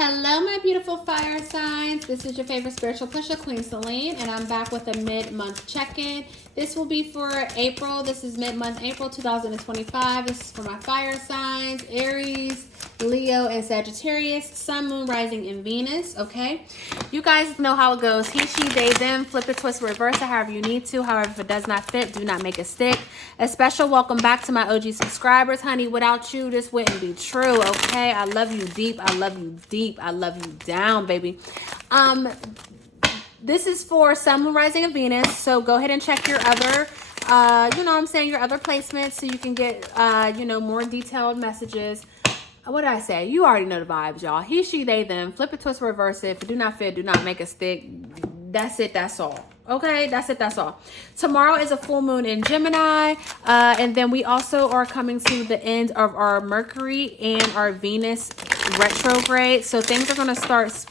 Hello, my beautiful fire signs. This is your favorite spiritual pusher, Queen Celine, and I'm back with a mid-month check-in. This will be for April. This is mid-month April 2025. This is for my fire signs, Aries, Leo, and Sagittarius, Sun, Moon, Rising, and Venus, okay? You guys know how it goes. He, she, they, them. Flip it, twist, reverse it however you need to. However, if it does not fit, do not make it stick. A special welcome back to my OG subscribers. Honey, without you, this wouldn't be true, okay? I love you deep. I love you deep. I love you down, baby. This is for Sun, Moon, Rising, and Venus. So go ahead and check your other, your other placements so you can get, more detailed messages. What did I say? You already know the vibes, y'all. He, she, they, them. Flip it, twist, reverse it. If it do not fit, do not make it stick. That's it. That's all. Okay, that's it. That's all. Tomorrow is a full moon in Gemini. And then we also are coming to the end of our Mercury and our Venus retrograde. So things are going to start,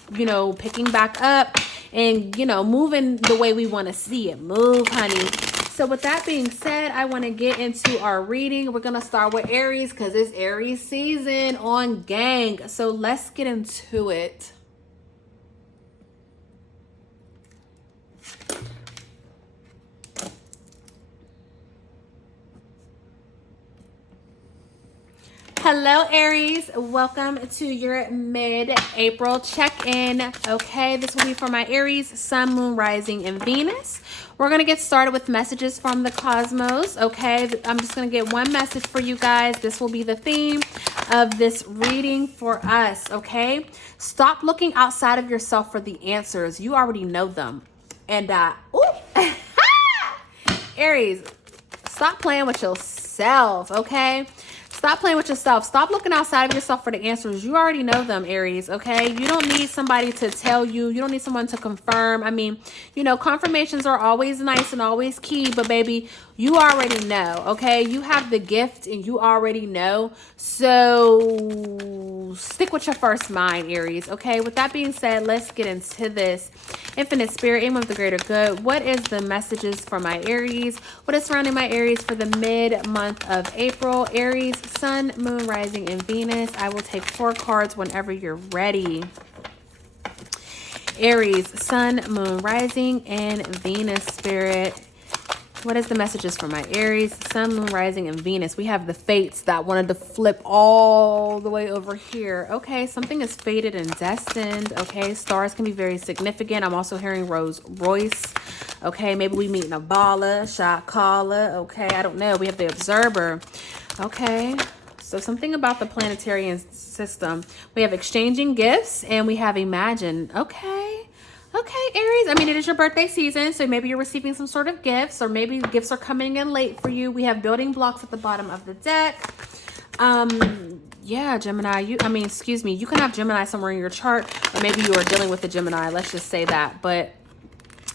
picking back up and, moving the way we want to see it move, honey. So with that being said, I want to get into our reading. We're going to start with Aries because it's Aries season on gang. So let's get into it. Hello, Aries. Welcome to your mid-April check-in. Okay, this will be for my Aries, Sun, Moon, Rising, and Venus. We're going to get started with messages from the cosmos. Okay, I'm just going to get one message for you guys. This will be the theme of this reading for us. Okay, stop looking outside of yourself for the answers. You already know them. And, Aries, stop playing with yourself. Okay. Stop playing with yourself. Stop looking outside of yourself for the answers. You already know them, Aries, okay? You don't need somebody to tell you. You don't need someone to confirm. I mean, confirmations are always nice and always key, but baby, you already know, okay? You have the gift and you already know. So stick with your first mind, Aries, okay? With that being said, let's get into this. Infinite Spirit, aim of the greater good. What is the messages for my Aries? What is surrounding my Aries for the mid-month of April? Aries, Sun, Moon, Rising, and Venus. I will take 4 cards whenever you're ready. Aries, Sun, Moon, Rising, and Venus, Spirit. What is the messages for my Aries, Sun, Moon, Rising, and Venus? We have the fates that wanted to flip all the way over here. Okay, something is fated and destined. Okay, stars can be very significant. I'm also hearing Rolls Royce. Okay, maybe we meet Nabala, shot caller. Okay, I don't know. We have the Observer. Okay, so something about the planetary system. We have exchanging gifts and we have imagine. Okay, Aries. I mean, it is your birthday season, so maybe you're receiving some sort of gifts, or maybe gifts are coming in late for you. We have building blocks at the bottom of the deck. Yeah, Gemini. You can have Gemini somewhere in your chart, or maybe you are dealing with a Gemini. Let's just say that. But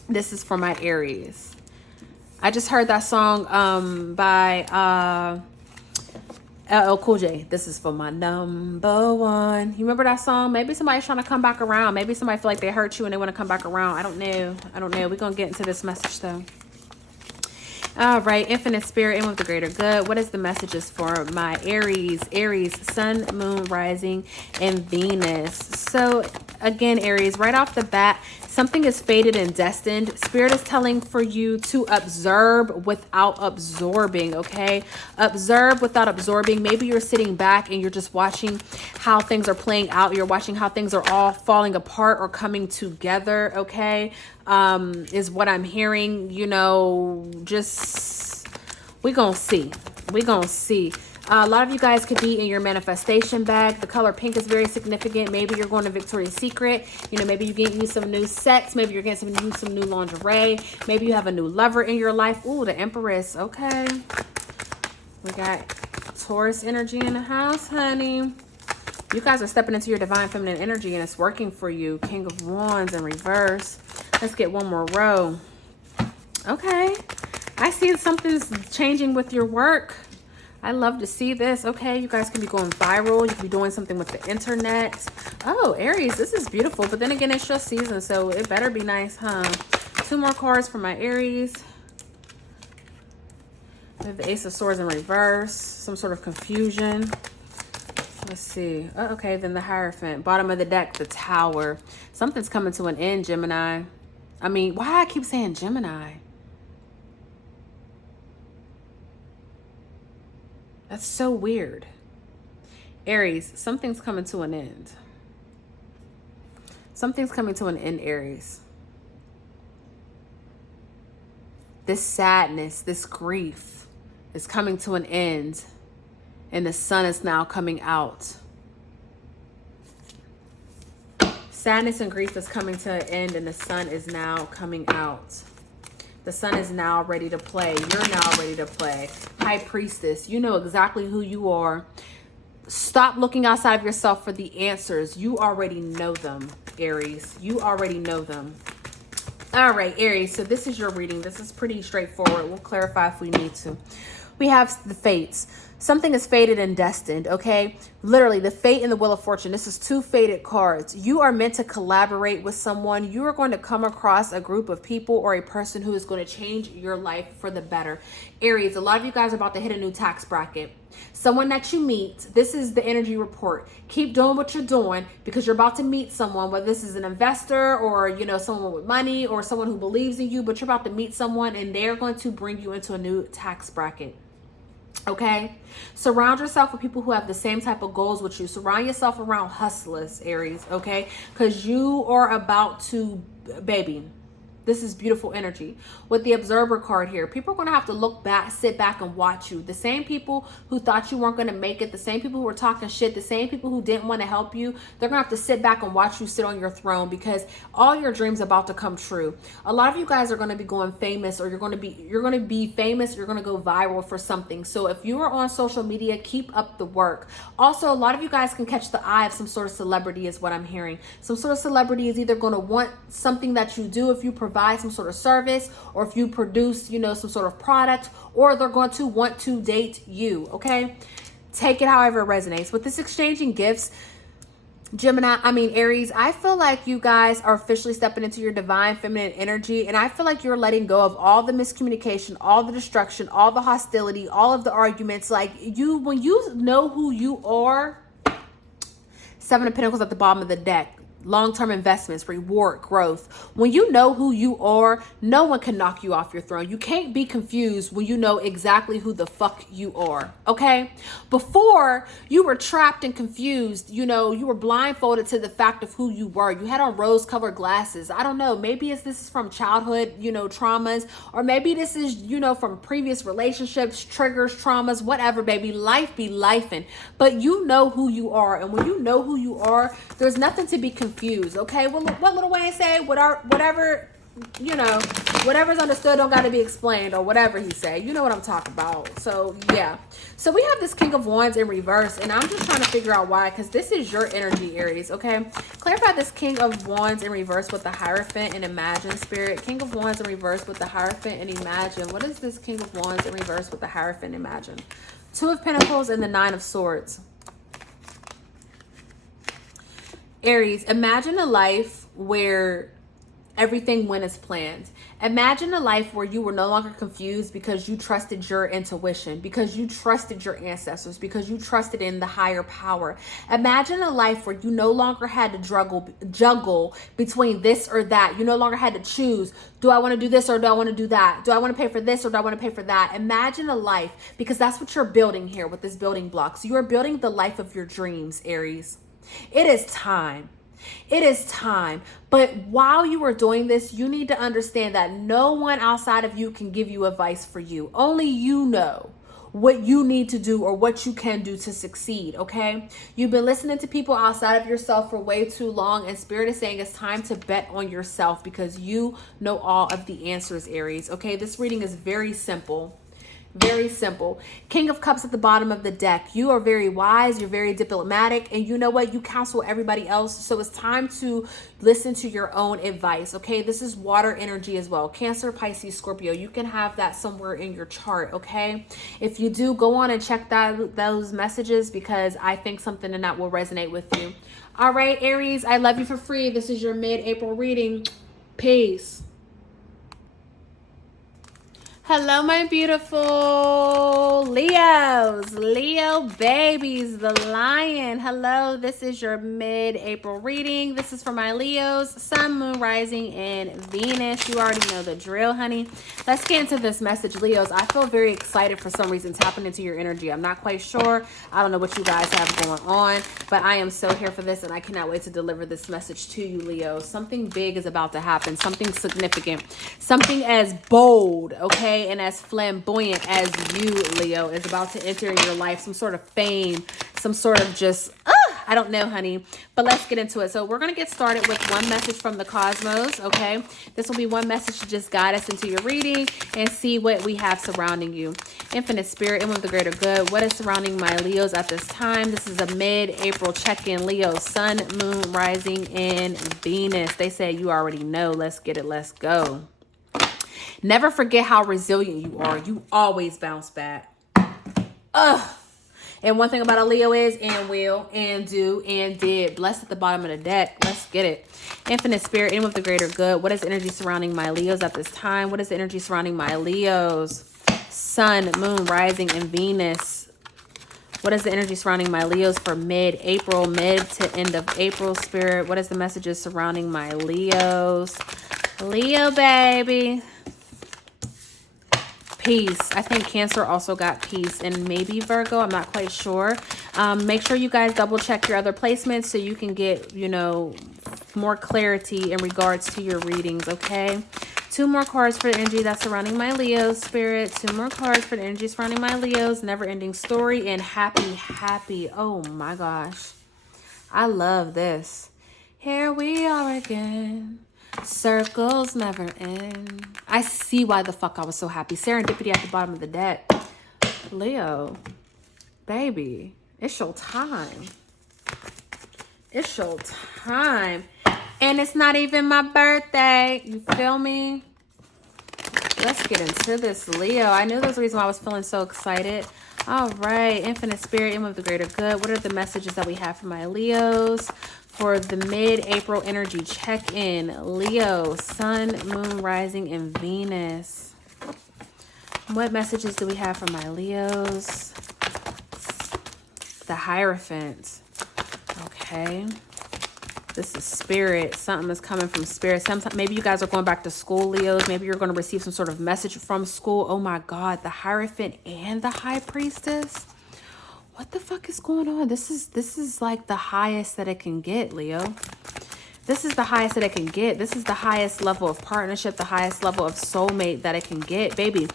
this is for my Aries. I just heard that song by LL Cool J. This is for my number one. You remember that song? Maybe somebody's trying to come back around. Maybe somebody feel like they hurt you and they want to come back around. I don't know. We're going to get into this message though. All right. Infinite Spirit, aim of the greater good. What is the messages for my Aries? Aries, Sun, Moon, Rising, and Venus. So again, Aries, right off the bat, something is fated and destined. Spirit is telling for you to observe without absorbing, okay? Observe without absorbing. Maybe you're sitting back and you're just watching how things are playing out. You're watching how things are all falling apart or coming together, okay? Is what I'm hearing, just we're gonna see. A lot of you guys could be in your manifestation bag. The color pink is very significant. Maybe you're going to Victoria's Secret. Maybe you're getting you some new sets. Maybe you're getting some new lingerie. Maybe you have a new lover in your life. Ooh, the Empress. Okay. We got Taurus energy in the house, honey. You guys are stepping into your divine feminine energy and it's working for you. King of Wands in reverse. Let's get one more row. Okay. I see something's changing with your work. I love to see this. Okay, you guys can be going viral. You can be doing something with the internet. Oh, Aries, this is beautiful. But then again, it's your season, so it better be nice, huh? 2 more cards for my Aries. We have the Ace of Swords in reverse. Some sort of confusion. Let's see. Oh, okay, then the Hierophant. Bottom of the deck, the Tower. Something's coming to an end, Gemini. I mean, why I keep saying Gemini? That's so weird. Aries, something's coming to an end. Something's coming to an end, Aries. This sadness, this grief is coming to an end. And the sun is now coming out. Sadness and grief is coming to an end, and the sun is now coming out. The sun is now ready to play. You're now ready to play. High Priestess, you know exactly who you are. Stop looking outside of yourself for the answers. You already know them, Aries. You already know them. All right, Aries, so this is your reading. This is pretty straightforward. We'll clarify if we need to. We have the fates. Something is fated and destined, okay? Literally, the fate and the wheel of fortune. This is two fated cards. You are meant to collaborate with someone. You are going to come across a group of people or a person who is going to change your life for the better. Aries, a lot of you guys are about to hit a new tax bracket. Someone that you meet, this is the energy report. Keep doing what you're doing because you're about to meet someone, whether this is an investor or, you know, someone with money or someone who believes in you, but you're about to meet someone and they're going to bring you into a new tax bracket. Okay, surround yourself with people who have the same type of goals with you. Surround yourself around hustlers, Aries, okay? Because you are about to, baby, this is beautiful energy. With the Observer card here, people are going to have to look back, sit back and watch you. The same people who thought you weren't going to make it, the same people who were talking shit, the same people who didn't want to help you, they're going to have to sit back and watch you sit on your throne because all your dreams are about to come true. A lot of you guys are going to be going famous, or you're going to be famous, you're going to go viral for something. So if you are on social media, keep up the work. Also, a lot of you guys can catch the eye of some sort of celebrity is what I'm hearing. Some sort of celebrity is either going to want something that you do if you provide some sort of service, or if you produce, you know, some sort of product, or they're going to want to date you, okay? Take it however it resonates. With this exchanging gifts, Aries, I feel like you guys are officially stepping into your divine feminine energy, and I feel like you're letting go of all the miscommunication, all the destruction, all the hostility, all of the arguments. Like when you know who you are, Seven of Pentacles at the bottom of the deck. Long-term investments, reward, growth. When you know who you are, no one can knock you off your throne. You can't be confused when you know exactly who the fuck you are, okay? Before, you were trapped and confused. You know, you were blindfolded to the fact of who you were. You had on rose-colored glasses. I don't know. Maybe this is from childhood, you know, traumas, or maybe this is, you know, from previous relationships, triggers, traumas, whatever, baby. Life be lifing. But you know who you are, and when you know who you are, there's nothing to be confused, okay? What Lil Wayne say? Whatever, you know, whatever's understood don't got to be explained, or whatever he say. You know what I'm talking about. So yeah. So we have this King of Wands in reverse, and I'm just trying to figure out why, because this is your energy, Aries, okay? Clarify this King of Wands in reverse with the Hierophant and Imagine, Spirit. King of Wands in reverse with the Hierophant and Imagine. What is this King of Wands in reverse with the Hierophant and Imagine? Two of Pentacles and the Nine of Swords. Aries, imagine a life where everything went as planned. Imagine a life where you were no longer confused because you trusted your intuition, because you trusted your ancestors, because you trusted in the higher power. Imagine a life where you no longer had to juggle between this or that. You no longer had to choose. Do I want to do this or do I want to do that? Do I want to pay for this or do I want to pay for that? Imagine a life, because that's what you're building here with this building block. So you are building the life of your dreams, Aries. It is time. It is time. But while you are doing this, you need to understand that no one outside of you can give you advice for you. Only you know what you need to do or what you can do to succeed, okay? You've been listening to people outside of yourself for way too long, and Spirit is saying it's time to bet on yourself because you know all of the answers, Aries, okay? This reading is very simple. Very simple. King of Cups at the bottom of the deck. You are very wise. You're very diplomatic. And you know what? You counsel everybody else. So it's time to listen to your own advice. Okay. This is water energy as well. Cancer, Pisces, Scorpio. You can have that somewhere in your chart. Okay. If you do, go on and check those messages, because I think something in that will resonate with you. All right, Aries, I love you for free. This is your mid-April reading. Peace. Hello, my beautiful Leos, Leo babies, the lion. Hello, this is your mid-April reading. This is for my Leos, Sun, Moon, Rising, and Venus. You already know the drill, honey. Let's get into this message, Leos. I feel very excited for some reason, tapping into your energy. I'm not quite sure. I don't know what you guys have going on, but I am so here for this, and I cannot wait to deliver this message to you, Leos. Something big is about to happen, something significant, something as bold, okay, and as flamboyant as you, Leo, is about to enter in your life. Some sort of fame, some sort of just, I don't know, honey, but let's get into it. So we're going to get started with one message from the cosmos, okay? This will be one message to just guide us into your reading and see what we have surrounding you. Infinite Spirit, and with the greater good, what is surrounding my Leos at this time? This is a mid-April check-in. Leo, Sun, Moon, Rising, and Venus. They say you already know. Let's get it. Let's go. Never forget how resilient you are. You always bounce back. And one thing about a Leo is, and will, and do, and did. Blessed at the bottom of the deck. Let's get it. Infinite Spirit, in with the greater good. What is the energy surrounding my Leos at this time? What is the energy surrounding my Leos? Sun, Moon, Rising, and Venus. What is the energy surrounding my Leos for mid-April, mid to end of April, Spirit? What is the messages surrounding my Leos? Leo, baby. Peace. I think Cancer also got peace, and maybe Virgo. I'm not quite sure. Make sure you guys double check your other placements so you can get, you know, more clarity in regards to your readings, okay? 2 more cards for the energy that's surrounding my Leos, Spirit. 2 more cards for the energy surrounding my Leos. Never ending story and happy, happy. Oh my gosh. I love this. Here we are again. Circles never end. I see why the fuck I was so happy. Serendipity at the bottom of the deck. Leo, baby, it's your time. It's your time. And it's not even my birthday. You feel me? Let's get into this, Leo. I knew there was a reason why I was feeling so excited. All right. Infinite Spirit, in with the greater good. What are the messages that we have for my Leos? For the mid-April energy check-in, Leo, Sun, Moon, Rising, and Venus. What messages do we have for my Leos? The Hierophant. Okay. This is Spirit. Something is coming from Spirit. Sometimes, maybe you guys are going back to school, Leos. Maybe you're going to receive some sort of message from school. Oh my God, the Hierophant and the High Priestess. What the fuck is going on? This is like the highest that it can get, Leo. This is the highest that it can get. This is the highest level of partnership, the highest level of soulmate that it can get, baby.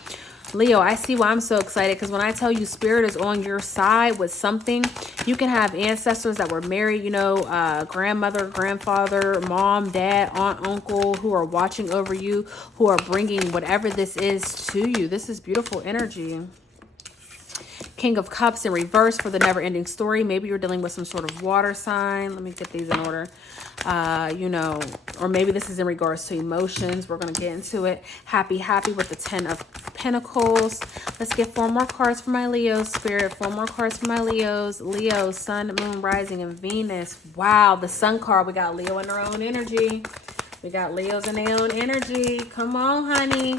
Leo, I see why I'm so excited, because when I tell you Spirit is on your side with something, you can have ancestors that were married, you know, grandmother, grandfather, mom, dad, aunt, uncle, who are watching over you, who are bringing whatever this is to you. This is beautiful energy. King of Cups in reverse for the never-ending story. Maybe you're dealing with some sort of water sign. Let me get these in order. You know, or maybe this is in regards to emotions. We're going to get into it. Happy, happy with the 10 of Pentacles. Let's get 4 more cards for my Leos, Spirit. 4 more cards for my Leos. Leo, Sun, Moon, Rising, and Venus. Wow, the Sun card. We got Leo in their own energy. We got Leos in their own energy. Come on, honey.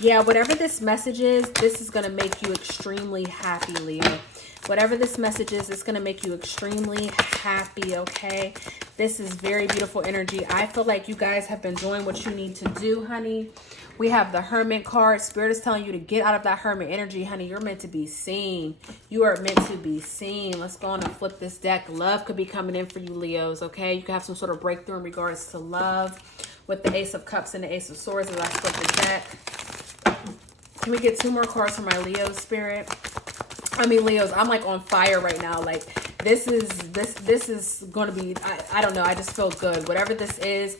Yeah, whatever this message is, this is going to make you extremely happy, Leo. Whatever this message is, it's going to make you extremely happy, okay? This is very beautiful energy. I feel like you guys have been doing what you need to do, honey. We have the Hermit card. Spirit is telling you to get out of that Hermit energy, honey. You're meant to be seen. You are meant to be seen. Let's go on and flip this deck. Love could be coming in for you, Leos, okay? You can have some sort of breakthrough in regards to love with the Ace of Cups and the Ace of Swords as I flip the deck. Can we get 2 more cards for my Leo, Spirit? I mean, Leos, I'm like on fire right now. Like this is going to be, I don't know. I just feel good. Whatever this is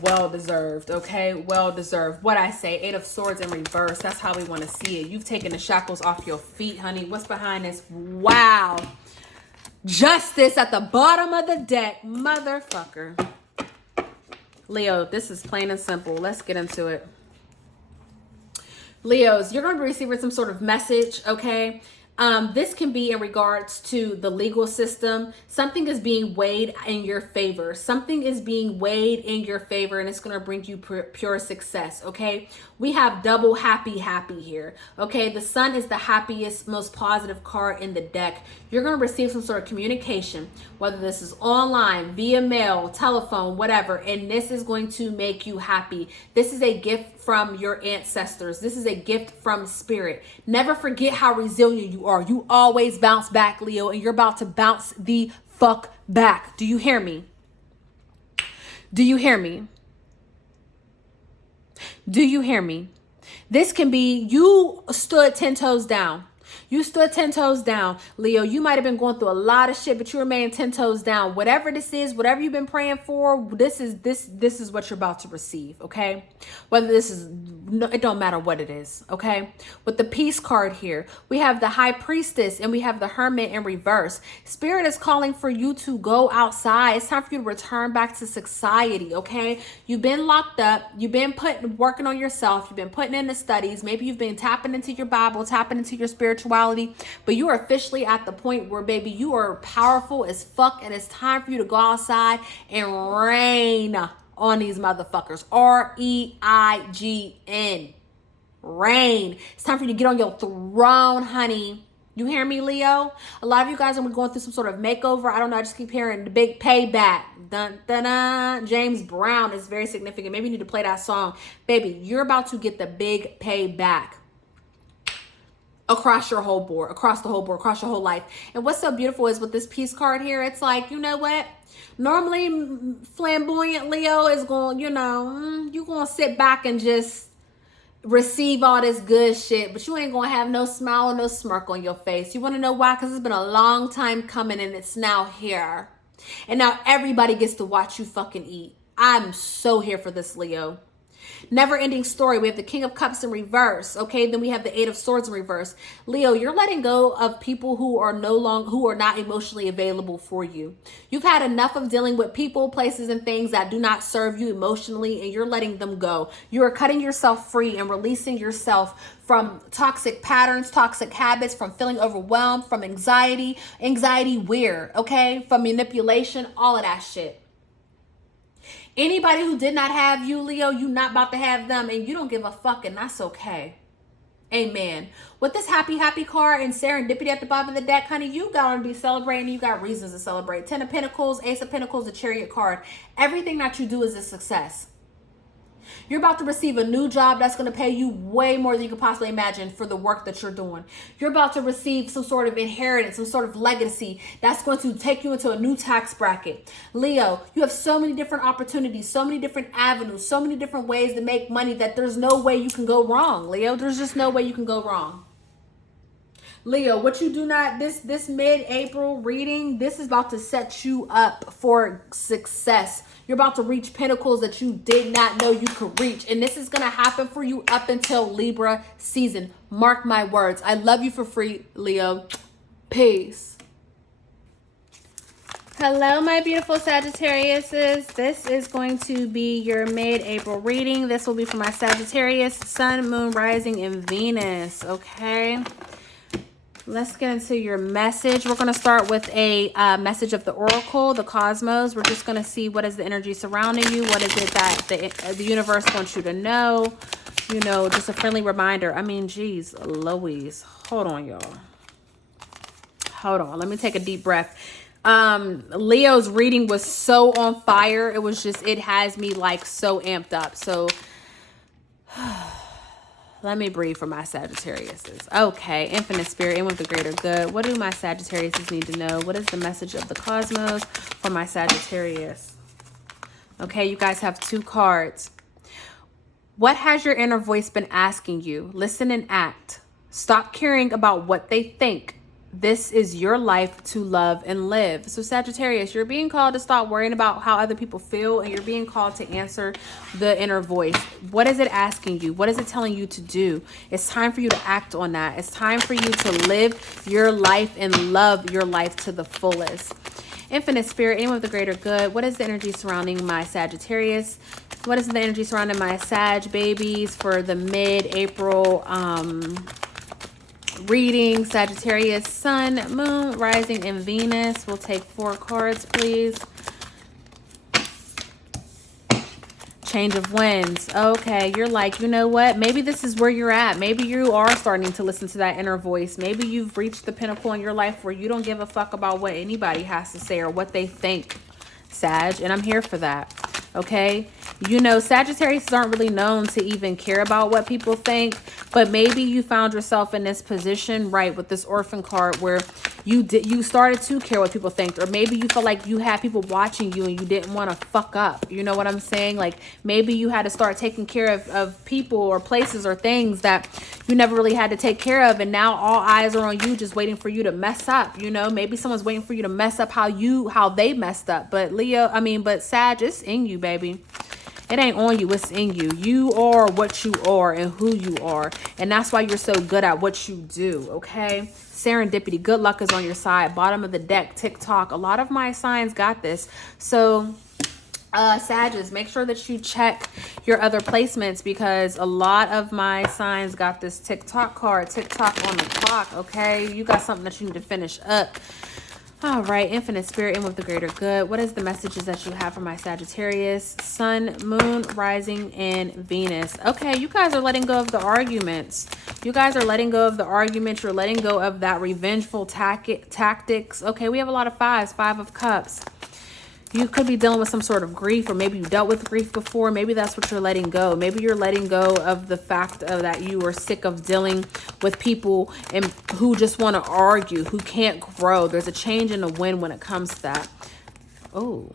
well deserved. Okay. Well deserved. What I say, 8 of Swords in reverse. That's how we want to see it. You've taken the shackles off your feet, honey. What's behind this? Wow. Justice at the bottom of the deck. Motherfucker. Leo, this is plain and simple. Let's get into it. Leos, you're going to be receiving some sort of message, okay? This can be in regards to the legal system. Something is being weighed in your favor. Something is being weighed in your favor, and it's going to bring you pure success. Okay. We have double happy here. Okay. The Sun is the happiest, most positive card in the deck. You're going to receive some sort of communication, whether this is online, via mail, telephone, whatever. And this is going to make you happy. This is a gift from your ancestors. This is a gift from spirit. Never forget how resilient you are. You always bounce back, Leo, and you're about to bounce the fuck back. Do you hear me? Do you hear me? Do you hear me? This can be you stood 10 toes down. You stood 10 toes down, Leo. You might have been going through a lot of shit, but you remain 10 toes down. Whatever this is, whatever you've been praying for, this is what you're about to receive, okay? Whether this is, it don't matter what it is, okay? With the Peace card here, we have the High Priestess and we have the Hermit in reverse. Spirit is calling for you to go outside. It's time for you to return back to society, okay? You've been locked up. You've been working on yourself. You've been putting in the studies. Maybe you've been tapping into your Bible, tapping into your spirituality. But you are officially at the point where, baby, you are powerful as fuck, and it's time for you to go outside and rain on these motherfuckers. R-E-I-G-N. Rain. It's time for you to get on your throne, honey. You hear me, Leo? A lot of you guys are going through some sort of makeover. I don't know. I just keep hearing the big payback. Dun, dun, dun. James Brown is very significant. Maybe you need to play that song. Baby, you're about to get the big payback. Across your whole board, across the whole board, across your whole life. And what's so beautiful is with this Peace card here, it's like, you know what? Normally, flamboyant Leo is going, you're going to sit back and just receive all this good shit, but you ain't going to have no smile or no smirk on your face. You want to know why? Because it's been a long time coming and it's now here. And now everybody gets to watch you fucking eat. I'm so here for this, Leo. Never ending story. We have the King of Cups in reverse. Okay, then we have the Eight of Swords in reverse. Leo, you're letting go of people who are not emotionally available for you. You've had enough of dealing with people, places, and things that do not serve you emotionally, and you're letting them go. You are cutting yourself free and releasing yourself from toxic patterns, toxic habits, from feeling overwhelmed, from anxiety weird, okay, from manipulation, all of that shit. Anybody who did not have you, Leo, you not about to have them, and you don't give a fuck, and that's okay. Amen. With this happy card and serendipity at the bottom of the deck, honey, you got to be celebrating. You got reasons to celebrate. 10 of Pentacles, Ace of Pentacles, the Chariot card. Everything that you do is a success. You're about to receive a new job that's going to pay you way more than you could possibly imagine for the work that you're doing. You're about to receive some sort of inheritance, some sort of legacy that's going to take you into a new tax bracket. Leo, you have so many different opportunities, so many different avenues, so many different ways to make money that there's no way you can go wrong, Leo. There's just no way you can go wrong. Leo, what you do not, this mid-April reading, this is about to set you up for success. You're about to reach pinnacles that you did not know you could reach. And this is going to happen for you up until Libra season. Mark my words. I love you for free, Leo. Peace. Hello, my beautiful Sagittariuses. This is going to be your mid-April reading. This will be for my Sagittarius, Sun, Moon, Rising, and Venus. Okay. Let's get into your message. We're going to start with a message of the Oracle, the Cosmos. We're just going to see what is the energy surrounding you. What is it that the universe wants you to know? You know, just a friendly reminder. I mean, geez, Louise. Hold on, y'all. Hold on. Let me take a deep breath. Leo's reading was so on fire. It was just, it has me like so amped up. So let me breathe for my Sagittariuses. Okay, Infinite Spirit, and with the greater good. What do my Sagittariuses need to know? What is the message of the cosmos for my Sagittarius? Okay, you guys have 2 cards. What has your inner voice been asking you? Listen and act. Stop caring about what they think. This is your life to love and live. So Sagittarius, you're being called to stop worrying about how other people feel, and you're being called to answer the inner voice. What is it asking you? What is it telling you to do? It's time for you to act on that. It's time for you to live your life and love your life to the fullest. Infinite Spirit, aim with the greater good. What is the energy surrounding my Sagittarius? What is the energy surrounding my Sag babies for the mid-April reading. Sagittarius, Sun, Moon, Rising, and Venus. We'll take 4 cards, please. Change of winds. Okay, you're like, you know what? Maybe this is where you're at. Maybe you are starting to listen to that inner voice. Maybe you've reached the pinnacle in your life where you don't give a fuck about what anybody has to say or what they think, Sag. And I'm here for that. Okay, you know, Sagittarius aren't really known to even care about what people think, but maybe you found yourself in this position, right, with this orphan card where you started to care what people think, or maybe you felt like you had people watching you and you didn't want to fuck up. You know what I'm saying? Like maybe you had to start taking care of people or places or things that you never really had to take care of, and now all eyes are on you, just waiting for you to mess up. You know, maybe someone's waiting for you to mess up how they messed up. But but Sag, it's in you, baby. It ain't on you, it's in you. You are what you are and who you are. And that's why you're so good at what you do, okay? Serendipity, good luck is on your side. Bottom of the deck, TikTok. A lot of my signs got this. So, Sagittarius, make sure that you check your other placements because a lot of my signs got this TikTok card. TikTok on the clock, okay? You got something that you need to finish up. All right, infinite spirit in with the greater good. What is the messages that you have for my Sagittarius? Sun, Moon, Rising, and Venus. Okay, you guys are letting go of the arguments. You guys are letting go of the arguments. You're letting go of that revengeful tactics. Okay, we have a lot of 5s. 5 of Cups. You could be dealing with some sort of grief, or maybe you dealt with grief before. Maybe that's what you're letting go. Maybe you're letting go of the fact of that you are sick of dealing with people and who just want to argue, who can't grow. There's a change in the wind when it comes to that. Oh.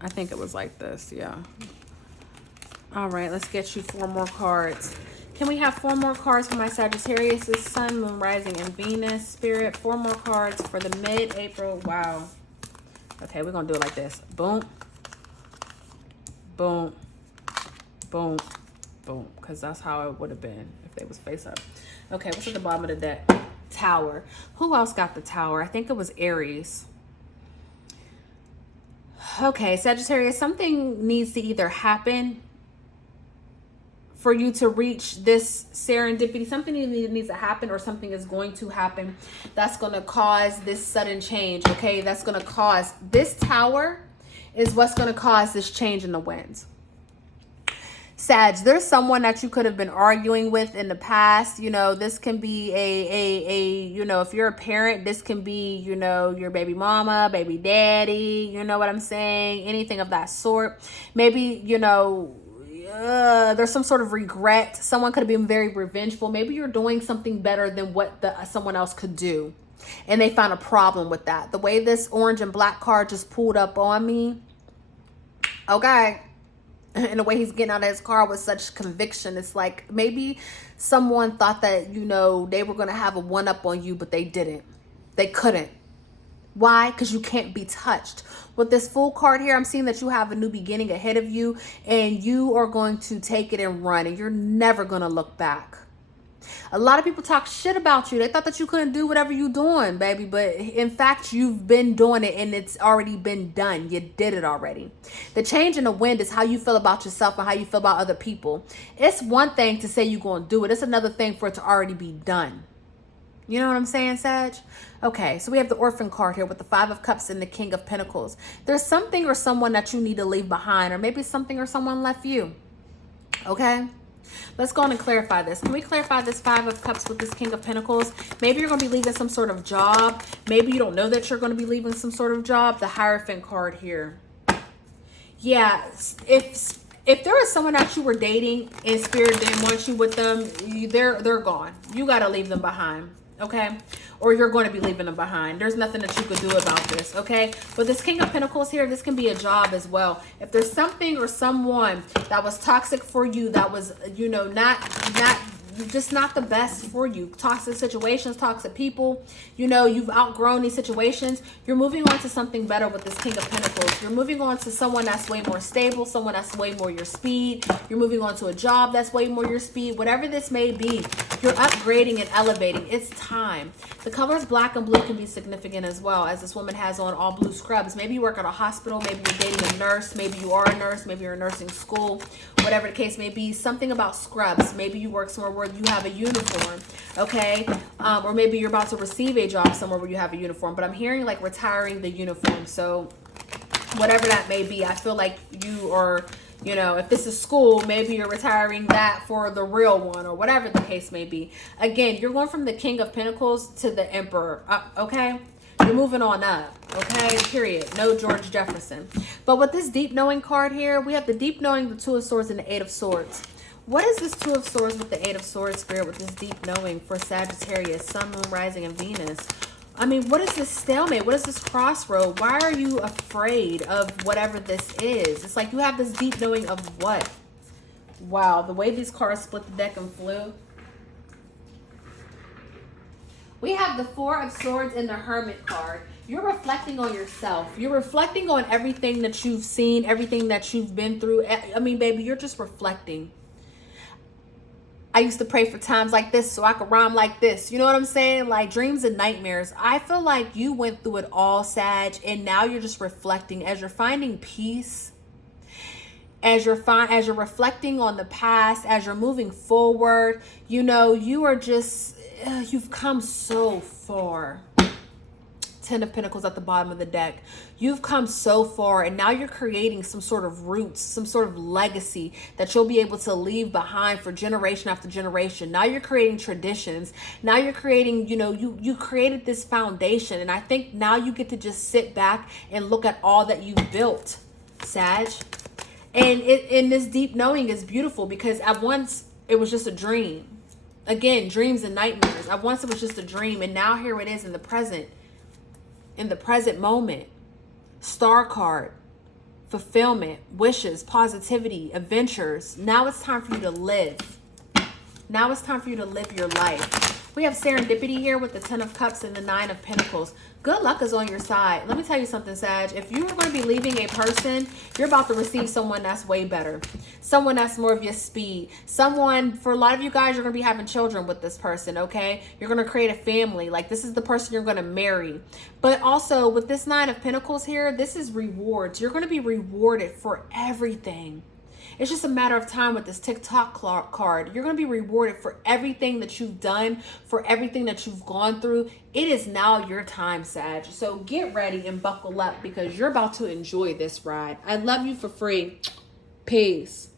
I think it was like this, yeah. All right, let's get you 4 more cards. Can we have 4 more cards for my Sagittarius? Sun, Moon, Rising, and Venus. Spirit, 4 more cards for the mid-April. Wow. Okay, we're going to do it like this. Boom. Boom. Boom. Boom. Because that's how it would have been if they was face up. Okay, what's at the bottom of the deck? Tower. Who else got the Tower? I think it was Aries. Okay, Sagittarius, something needs to either happen for you to reach this serendipity. Something needs to happen, or something is going to happen that's going to cause this sudden change, okay? That's going to cause, this Tower is what's going to cause this change in the winds. Sag, there's someone that you could have been arguing with in the past. You know, this can be you know, if you're a parent, this can be, you know, your baby mama, baby daddy, you know what I'm saying? Anything of that sort. Maybe, you know, there's some sort of regret. Someone could have been very revengeful. Maybe you're doing something better than what someone else could do, and they found a problem with that. The way this orange and black card just pulled up on me, okay, and the way he's getting out of his car with such conviction, it's like maybe someone thought that, you know, they were going to have a one-up on you, but they didn't. They couldn't. Why? Because you can't be touched. With this Fool card here, I'm seeing that you have a new beginning ahead of you, and you are going to take it and run, and you're never going to look back. A lot of people talk shit about you. They thought that you couldn't do whatever you're doing, baby. But in fact, you've been doing it, and it's already been done. You did it already. The change in the wind is how you feel about yourself and how you feel about other people. It's one thing to say you're going to do it. It's another thing for it to already be done. You know what I'm saying, Sag? Okay, so we have the Orphan card here with the 5 of Cups and the King of Pentacles. There's something or someone that you need to leave behind, or maybe something or someone left you. Okay? Let's go on and clarify this. Can we clarify this 5 of Cups with this King of Pentacles? Maybe you're going to be leaving some sort of job. Maybe you don't know that you're going to be leaving some sort of job. The Hierophant card here. Yeah, if there was someone that you were dating and Spirit didn't want you with them, they're gone. You got to leave them behind. Okay, or you're going to be leaving them behind. There's nothing that you could do about this. Okay, but this King of Pentacles here, this can be a job as well. If there's something or someone that was toxic for you, that was, you know, just not the best for you, toxic situations, toxic people, you know, you've outgrown these situations, you're moving on to something better with this King of Pentacles. You're moving on to someone that's way more stable, someone that's way more your speed. You're moving on to a job that's way more your speed. Whatever this may be, You're upgrading and elevating. It's time. The colors black and blue can be significant as well, as this woman has on all blue scrubs. Maybe you work at a hospital. Maybe you're dating a nurse. Maybe you are a nurse. Maybe you're in nursing school. Whatever the case may be, something about scrubs. Maybe you work somewhere where you have a uniform, okay? Or maybe you're about to receive a job somewhere where you have a uniform. But I'm hearing like retiring the uniform. So whatever that may be, I feel like you are... You know, if this is school, maybe you're retiring that for the real one or whatever the case may be. Again, you're going from the King of Pentacles to the Emperor, okay? You're moving on up, okay? Period. No George Jefferson. But with this deep knowing card here, we have the deep knowing, the Two of Swords, and the Eight of Swords. What is this Two of Swords with the Eight of Swords, Spirit, with this deep knowing for Sagittarius, Sun, Moon, Rising, and Venus? I mean, what is this stalemate? What is this crossroad? Why are you afraid of whatever this is? It's like you have this deep knowing of what? Wow, the way these cards split the deck and flew. We have the Four of Swords and the Hermit card. You're reflecting on yourself. You're reflecting on everything that you've seen, everything that you've been through. I mean, baby, you're just reflecting. I used to pray for times like this so I could rhyme like this. You know what I'm saying? Like dreams and nightmares. I feel like you went through it all, Sag, and now you're just reflecting as you're finding peace, as you're reflecting on the past, as you're moving forward. You know, you are just, you've come so far. Ten of Pentacles at the bottom of the deck. You've come so far, and now you're creating some sort of roots, some sort of legacy that you'll be able to leave behind for generation after generation. Now you're creating traditions. Now you're creating, you know, you created this foundation, and I think now you get to just sit back and look at all that you've built, Sag. And in this deep knowing is beautiful because at once it was just a dream. Again, dreams and nightmares. At once it was just a dream, and now here it is in the present. In the present moment. Star card, fulfillment, wishes, positivity, adventures. Now it's time for you to live. Now it's time for you to live your life. We have serendipity here with the Ten of Cups and the Nine of Pentacles. Good luck is on your side. Let me tell you something, Sag. If you are going to be leaving a person, you're about to receive someone that's way better. Someone that's more of your speed. Someone, for a lot of you guys, you're going to be having children with this person, okay? You're going to create a family. Like, this is the person you're going to marry. But also, with this Nine of Pentacles here, this is rewards. You're going to be rewarded for everything. It's just a matter of time with this TikTok card. You're going to be rewarded for everything that you've done, for everything that you've gone through. It is now your time, Sag. So get ready and buckle up because you're about to enjoy this ride. I love you for free. Peace.